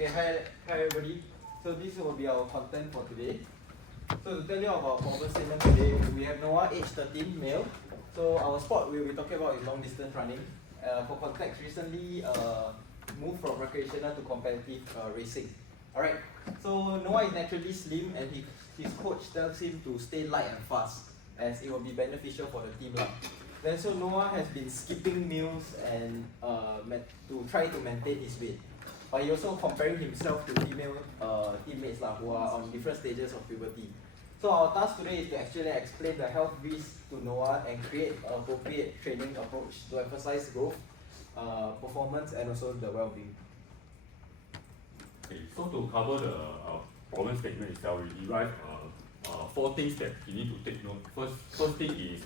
Okay, hi everybody. So this will be our content for today. So to tell you about our statement today, we have Noah, age 13, male. So our sport we'll be talking about is long distance running. For context, recently moved from recreational to competitive racing. Alright, so Noah is naturally slim and his coach tells him to stay light and fast as it will be beneficial for the team. Then so Noah has been skipping meals and to try to maintain his weight. But he also comparing himself to female teammates who are on different stages of puberty. So our task today is to actually explain the health risks to Noah and create appropriate training approach to emphasize growth, performance, and also the well-being. Okay, so to cover the problem statement itself, we derive 4 things that you need to take note. First thing is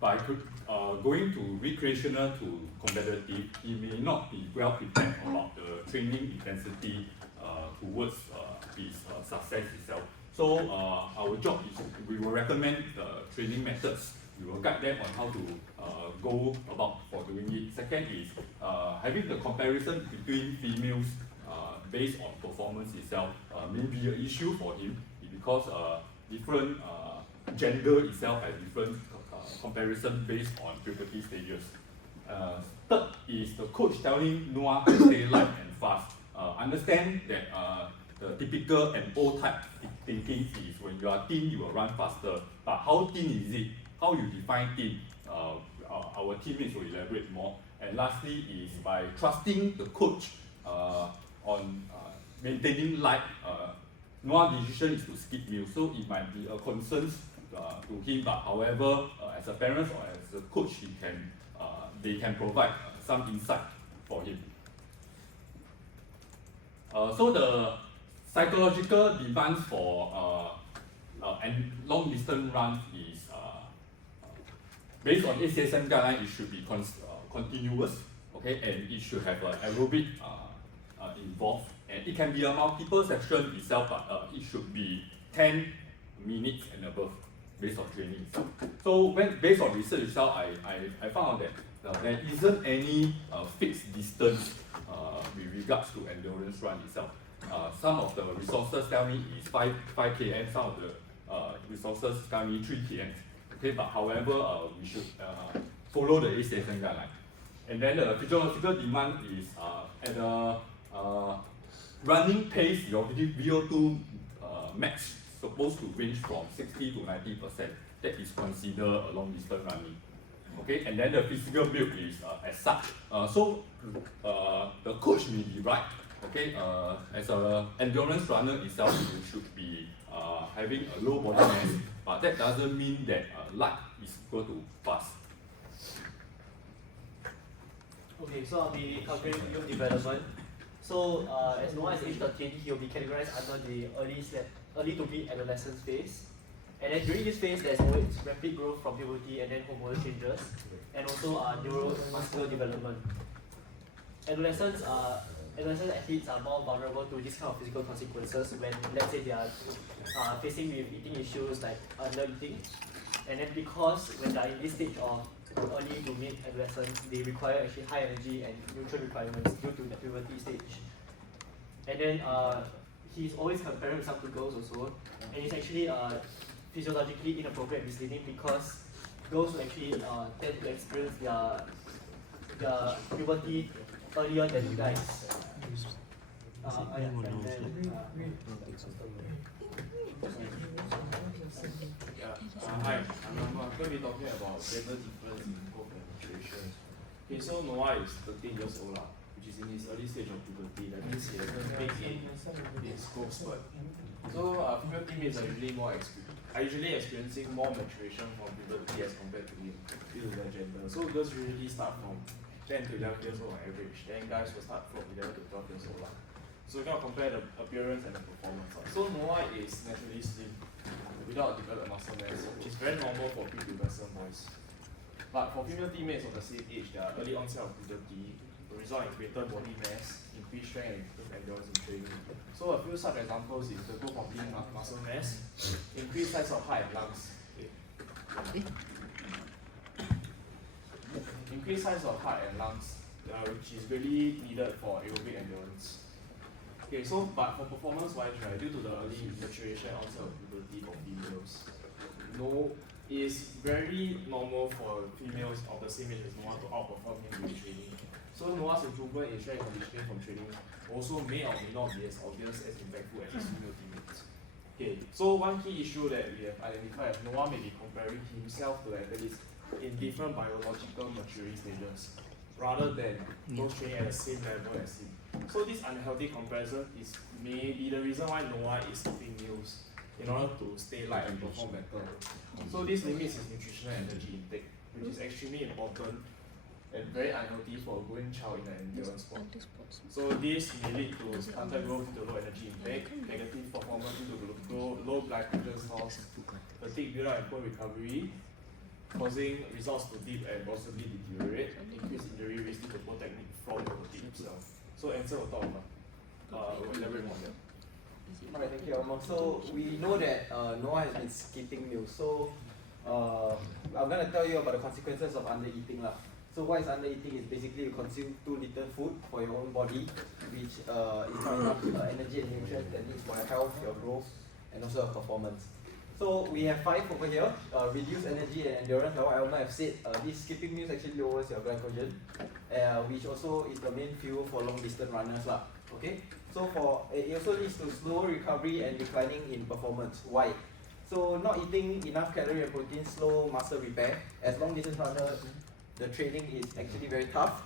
by going to recreational to competitive, he may not be well prepared about the training intensity towards his success itself. So our job is we will recommend the training methods. We will guide them on how to go about for doing it. Second is having the comparison between females based on performance itself may be an issue for him because different gender itself has different comparison based on puberty stages. Third is the coach telling Noah to stay light and fast. Understand that the typical and old type thinking is when you are thin, you will run faster. But how thin is it? How you define thin? Our teammates will elaborate more. And lastly is by trusting the coach on maintaining light. Noah's decision is to skip meals, so it might be a concern to him. But however, as a parent or as a coach, they can provide some insight for him. So the psychological demands for and long distance runs is based on ACSM guideline. It should be continuous, okay, and it should have an aerobic involved, and it can be a multiple section itself, but it should be 10 minutes and above based on training itself. So when based on research itself, I found out that there isn't any fixed distance with regards to endurance run itself. Some of the resources tell me is 5 km, some of the resources tell me 3 km. Okay, but however, we should follow the ACSM guideline. And then the physiological demand is at the running pace, your VO2 max supposed to range from 60 to 90%. That is considered a long distance running. Okay, and then the physical build is as such. So the coach may be right. Okay, as an endurance runner itself, you should be having a low body mass, but that doesn't mean that light is equal to fast. Okay, so I'll be covering youth development. So as Noah is age 13, he will be categorized under the early to mid adolescence phase. And then during this phase, there's always rapid growth from puberty and then hormonal changes, and also neuromuscular development. Adolescent athletes are more vulnerable to this kind of physical consequences when, let's say, they are facing with eating issues like under-eating. And then because when they are in this stage of early to mid adolescence, they require actually high energy and nutrient requirements due to the puberty stage. And then he's always comparing himself to girls also, and it's actually physiologically inappropriate and misleading because girls will actually tend to experience their puberty earlier than guys. Hi, I'm going to be talking about gender difference in growth and maturation. Okay, so Noah is 13 years old, which is in his early stage of puberty. That means he has taken his growth spurt. So female teammates are usually experiencing more maturation from puberty as compared to him due to their gender. So girls usually start from 10 to 11 years old on average. Then guys will start from 11 to 12 years old. So we can compare the appearance and the performance. So Noah is naturally slim without developed muscle mass, which is very normal for prepubescent boys. But for female teammates of the same age, their early onset of puberty will result in greater body mass, increased strength, and improved endurance in training. So a few such examples is the growth of lean muscle mass, increased size of heart and lungs. Increased size of heart and lungs, which is really needed for aerobic endurance. Okay, so but for performance wise, right, due to the early maturation and onset of puberty for females, no, it is very normal for females of the same age as Noah to outperform him during training. So Noah's improvement in strength and conditioning from training also may or may not be as obvious as impactful as his female teammates. Okay, so one key issue that we have identified is Noah may be comparing himself to athletes in different biological maturity stages, rather than those training at the same level as him. So this unhealthy comparison is maybe the reason why Noah is skipping meals in order to stay light and perform better. So this limits his nutritional energy intake, which is extremely important and very unhealthy for a growing child in an endurance sport. So this may lead to stunted growth due to low energy intake, negative performance due to low glycogen stores, fatigue build-up and poor recovery, causing results to dip and possibly deteriorate, increased injury risk due to poor technique from the fatigue itself. So Ansel will talk about, will elaborate more on that. Alright, thank you, Amar. So we know that Noah has been skipping meals. So I'm gonna tell you about the consequences of undereating lah. So what is undereating is basically you consume too little food for your own body, which is not enough energy and nutrients that needs for your health, your growth, and also your performance. So we have 5 over here. Reduce energy and endurance. Like what Elmer have said, this skipping meals actually lowers your glycogen, which also is the main fuel for long distance runners lah. Okay. So it also leads to slow recovery and declining in performance. Why? So not eating enough calorie and protein slow muscle repair. As long distance runner, the training is actually very tough,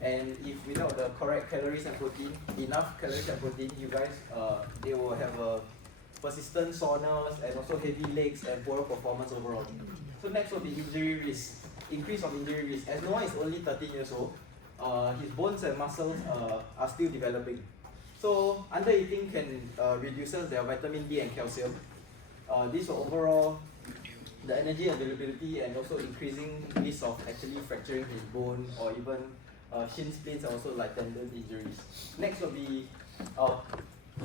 and if without the correct calories and protein, enough calories and protein, you guys they will have a persistent soreness and also heavy legs and poorer performance overall. So next will be injury risk. Increase of injury risk. As Noah is only 13 years old, his bones and muscles are still developing. So undereating can reduces their vitamin D and calcium. This will overall the energy availability and also increasing risk of actually fracturing his bone or even shin splints and also like tendon injuries. Next will be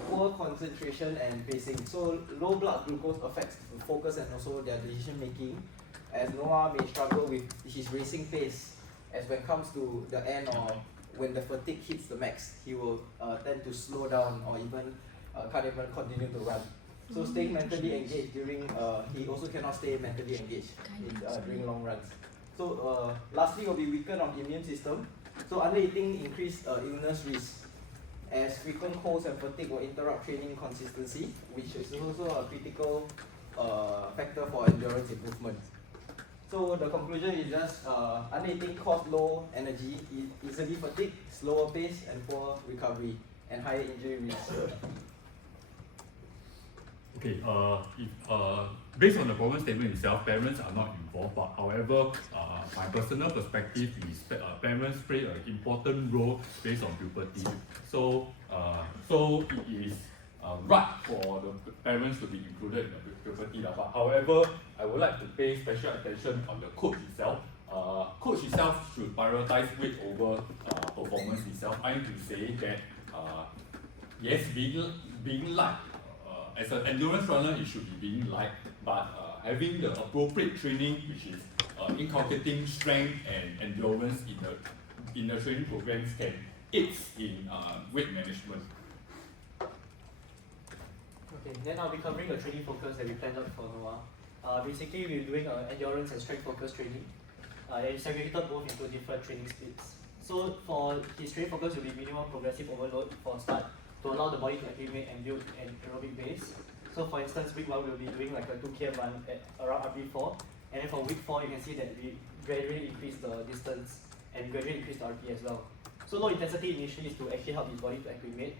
poor concentration and pacing. So low blood glucose affects focus and also their decision making, as Noah may struggle with his racing pace, as when it comes to the end or when the fatigue hits the max, he will tend to slow down or even can't even continue to run. So staying mentally engaged during, he also cannot stay mentally engaged during long runs. So lastly will be weaken of immune system. So undereating increased illness risk, as frequent colds and fatigue will interrupt training consistency, which is also a critical factor for endurance improvement. So the conclusion is just undereating causes low energy, easily fatigue, slower pace and poor recovery, and higher injury risk. Okay, based on the problem statement itself, parents are not involved, but however, my personal perspective is parents play an important role based on puberty. So it is right for the parents to be included in the puberty. But however, I would like to pay special attention on the coach itself. Coach itself should prioritize weight over performance itself. I need to say that yes, being light. As an endurance runner, it should be being light, but having the appropriate training, which is inculcating strength and endurance in the training programs, can aid in weight management. Okay, then I'll be covering the training focus that we planned out for Noah. Basically, we're doing endurance and strength focus training. And segregated both into different training splits. So for his training focus will be minimum progressive overload for start, to allow the body to acclimate and build an aerobic base. So for instance, week 1 we'll be doing like a 2 km run at around RP4, and then for week 4 you can see that we gradually increase the distance and gradually increase the RP as well. So low intensity initially is to actually help his body to acclimate,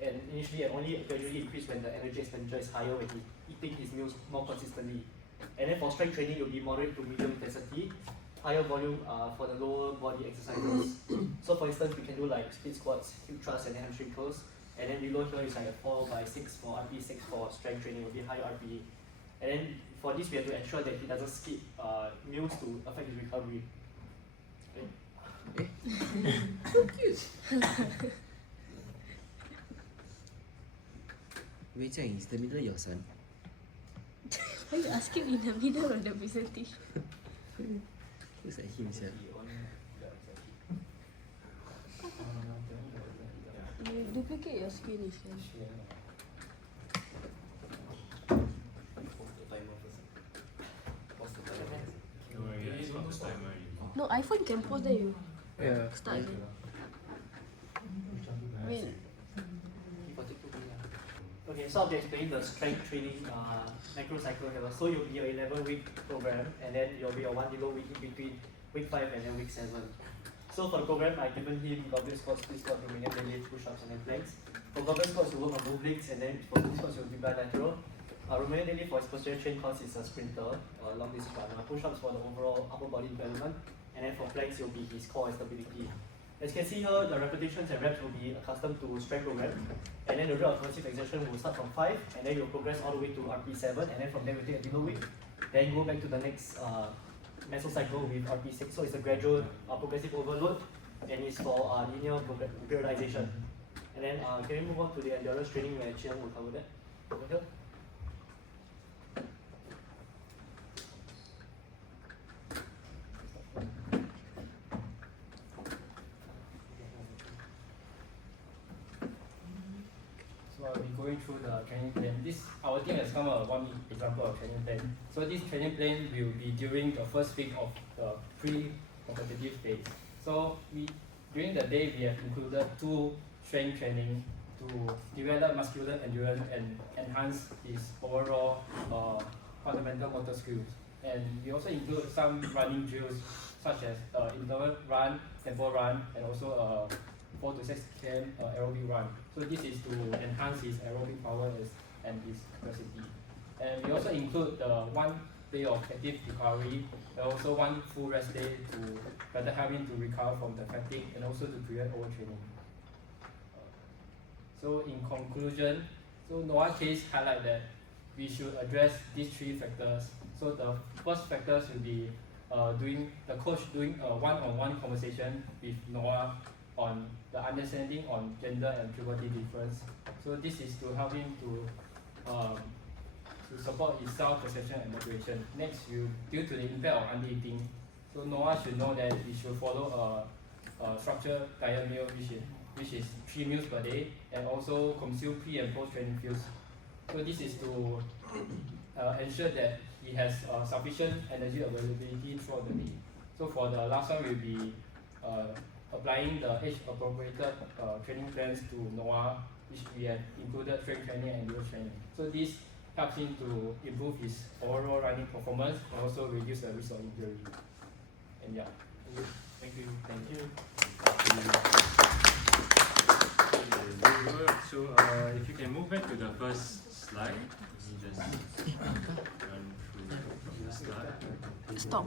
and initially and only gradually increase when the energy expenditure is higher when he's eating his meals more consistently. And then for strength training, it will be moderate to medium intensity, higher volume for the lower body exercises. So for instance, we can do like split squats, hip thrusts and hamstring curls. And then below here is like a 4x6 for RP, 6 for strength training, will be high RPE. And then for this, we have to ensure that he doesn't skip meals to affect his recovery. Okay. So cute. Wei Zhang, is the middle your son? Why you asking in the middle of the presentation? Looks like him, sir. You do duplicate your screen is can. Don't worry, I stop the timer already. No, iPhone can pause then you Yeah. start again. I mean, Okay, so I'll be explaining the strength training macro cycle here. So you'll be a 11-week program, and then you'll be a 1 kilo week in between week 5 and then week 7. So for the program, I've given him goblet squats, split squat, Romanian deadlift, push-ups, and then planks. For goblet squats, you work on both legs, and then for split squats, you'll be bilateral. Romanian deadlift for his posterior chain cause is a sprinter, long distance runner. Push-ups for the overall upper body development, and then for planks, you'll be his core and stability. As you can see here, the repetitions and reps will be accustomed to strength program, and then the rate of progressive exertion will start from 5, and then you'll progress all the way to RP7, and then from there we'll take a below week, then go back to the next mesocycle with RP6. So it's a gradual progressive overload, and it's for linear periodization. And then can we move on to the endurance training where Chiang will cover that? Over here. So I'll be going through the training plan. Our team has come up with one example of training plan. So this training plan will be during the first week of the pre-competitive phase. So during the day we have included 2 strength training to develop muscular endurance and enhance his overall fundamental motor skills. And we also include some running drills such as interval run, tempo run, and also 4 to 6 km aerobic run. So this is to enhance his aerobic power and his capacity. And we also include the 1 day of active recovery and also 1 full rest day to better help him to recover from the fatigue and also to prevent overtraining. So in conclusion, Noah case highlight that we should address these 3 factors. So the first factors will be the coach doing a one-on-one conversation with Noah on the understanding on gender and puberty difference. So this is to help him to support his self-perception and motivation. Next, due to the impact of under-eating, so Noah should know that he should follow a structured diet meal, which is 3 meals per day, and also consume pre and post training fuels. So this is to ensure that he has sufficient energy availability throughout the day. So for the last one, we'll be applying the age-appropriate training plans to Noah, which we have included strength training and endurance training. So this helps him to improve his overall running performance and also reduce the risk of injury. And yeah. Thank you. Thank you. Very good. So if you can move back to the first slide, let me just run through the slide. stop.